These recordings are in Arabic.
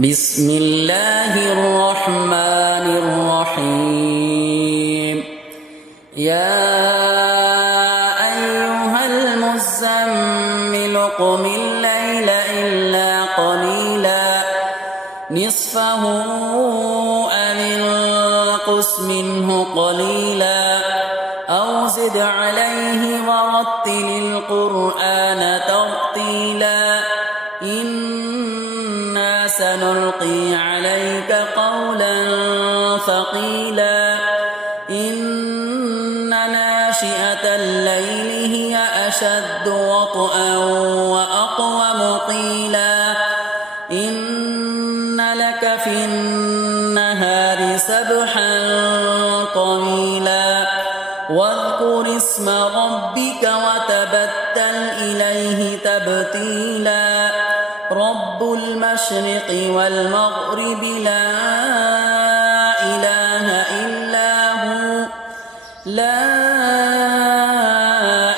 بسم الله الرحمن الرحيم يا أيها المزمل قم الليل إلا قليلا نصفه أو انقص منه قليلا أو زد عليه ورتل القرآن ترتيلا إنا سنلقي عليك قولا ثقيلا إن ناشئة الليل هي أشد وطئا وأقوم قيلا إن لك في النهار سبحا طويلا واذكر اسم ربك وتبتل إليه تبتيلا رب المشرق والمغرب لا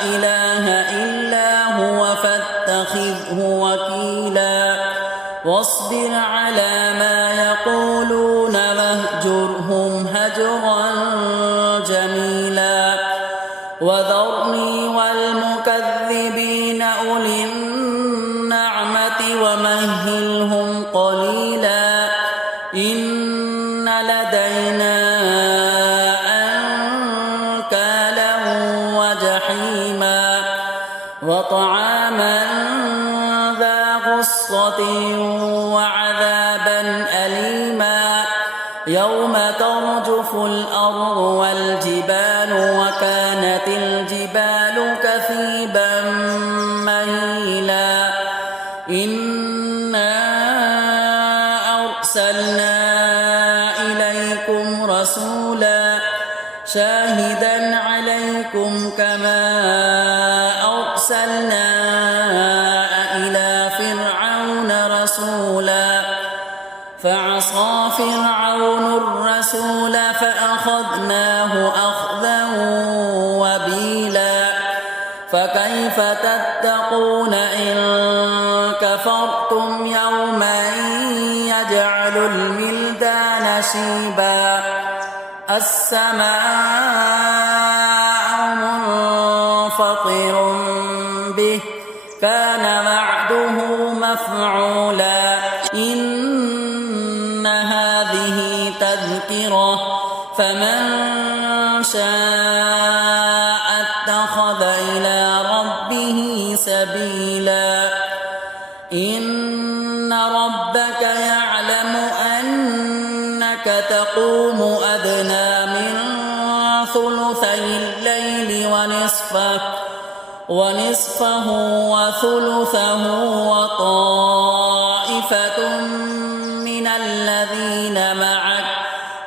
إله إلا هو فاتخذه وكيلا واصبر على ما يقولون واهجرهم هجرا جميلا وذرني والمكذبين أولي النعمة ومهلهم قليلا إن لدينا أنكالا وجحيما وطعاما ذا غصة وعذابا أليما يوم ترجف الأرض والجبال وكانت الجبال كثيبا مهيلا إنا أرسلنا إليكم رسولا شاهدا عليكم كما أرسلنا إلى فرعون رسولا فعصى فرعون الرسول فأخذناه أخذا وبيلا فكيف تتقون إن كفرتم يوما يجعل الولدان شيبا السماء منفطر به كان وعده مفعولا إن هذه تذكرة فمن شاء اتخذ إلى ربه سبيلا إن ربك يعلم أنك تقوم أدنى من ثلثي الليل ونصفه وثلثه وطائفة من الذين معك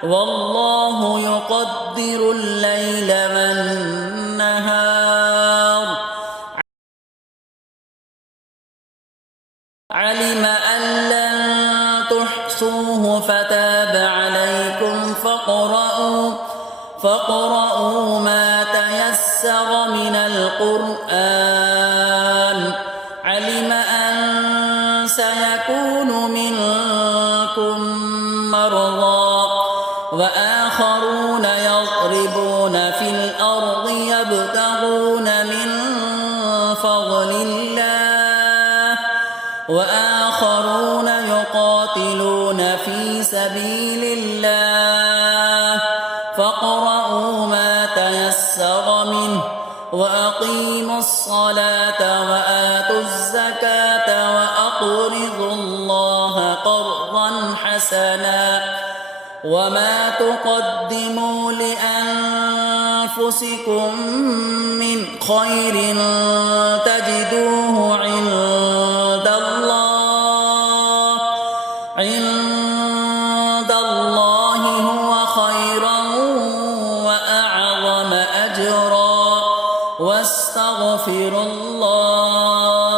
والله يقدر الليل والنهار علم أن لن تحصوه فتاب عليكم فاقرؤوا ما تيسر من القرآن علم أن سيكون منكم مرضى وآخرون يضربون في الأرض يبتغون من فضل الله وآخرون يقاتلون في سبيل الله فاقرؤوا ما تيسر منه وأقيموا الصلاة وآتوا الزكاة وأقرضوا الله قرضا حسنا وما تقدموا لأنفسكم من خير تجدوه عند الله هو خيرا وأعظم أجرا واستغفروا الله